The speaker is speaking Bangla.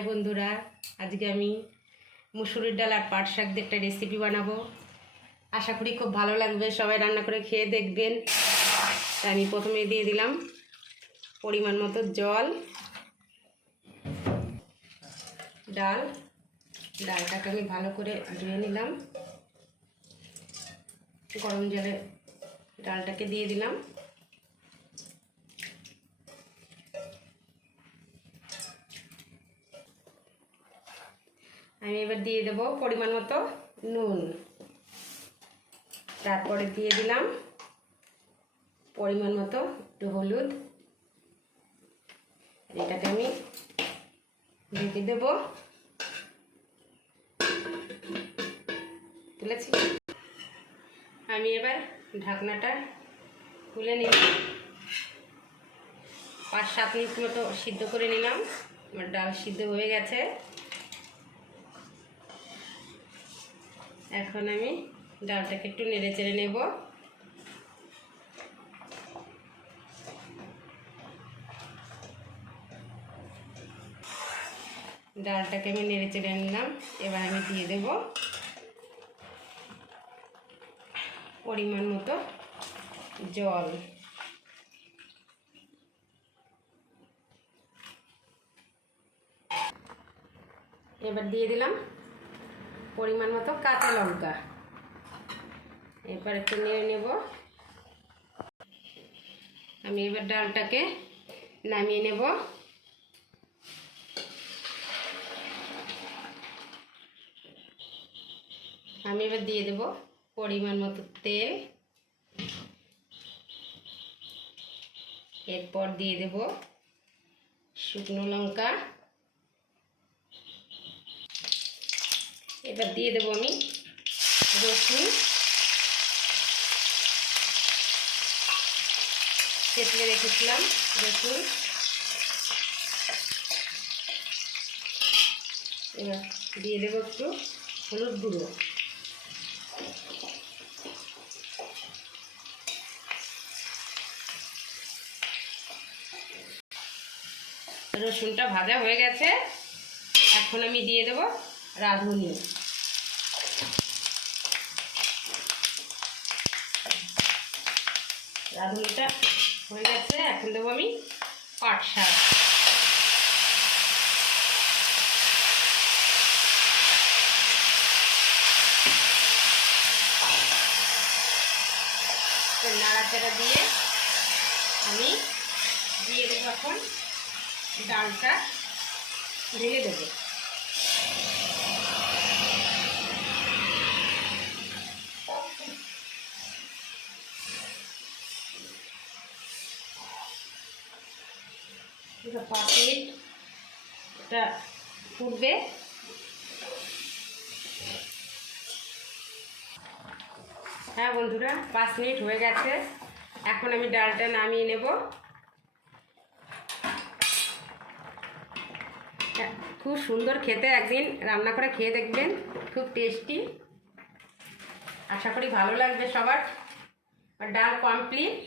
হাই বন্ধুরা, আজকে আমি মুসুরির ডাল আর পাট শাক দিয়ে একটা রেসিপি বানাবো। আশা করি খুব ভালো লাগবে, সবাই রান্না করে খেয়ে দেখবেন। তাই আমি প্রথমে দিয়ে দিলাম পরিমাণ মতো জল, ডাল। ডালটাকে আমি ভালো করে ধুয়ে নিলাম। গরম জলে ডালটাকে দিয়ে দিলাম। আমি এবার দিয়ে দেবো পরিমাণ মতো নুন। তারপরে দিয়ে দিলাম পরিমাণ মতো একটু হলুদ। এটাকে আমি ঢেকে দেবো। তুলেছি। আমি এবার ঢাকনাটা খুলে নিলাম। পাঁচ সাত মিনিট মতো সিদ্ধ করে নিলাম। আমার ডাল সিদ্ধ হয়ে গেছে। এখন আমি ডালটাকে একটু নেড়ে চেড়ে নেব। ডালটাকে আমি নেড়ে চেড়ে নিলাম, এবার আমি দিয়ে দেব পরিমাণ মতো জল। এবার দিয়ে দিলাম পরিমাণ মতো কাঁচা লঙ্কা। এবার একটু নিয়ে নেব। আমি এবার ডালটাকে নামিয়ে নেব। আমি এবার দিয়ে দেব পরিমাণ মতো তেল। এরপর দিয়ে দেব শুকনো লঙ্কা। এবার দিয়ে দেবো আমি রসুন। তেতলে রেখেছিলাম রসুন। এবার দিয়ে দেবো একটু হলুদ গুঁড়ো। রসুনটা ভাজা হয়ে গেছে। এখন আমি দিয়ে দেবো রাঁধুনি। রাঁধুনিটা হয়ে গেছে। এখন দেবো আমি পাট শাক। নাড়াচাড়া দিয়ে আমি দিয়ে দেবো এখন ডালটা। ঢেলে দেবো। এটা পাঁচ মিনিট এটা হ্যাঁ বন্ধুরা পাঁচ মিনিট হয়ে গেছে। এখন আমি ডালটা নামিয়ে নেব। হ্যাঁ, খুব সুন্দর খেতে একদিন রান্না করে খেয়ে দেখবেন খুব টেস্টি। আশা করি ভালো লাগবে সবার। ডাল কমপ্লিট।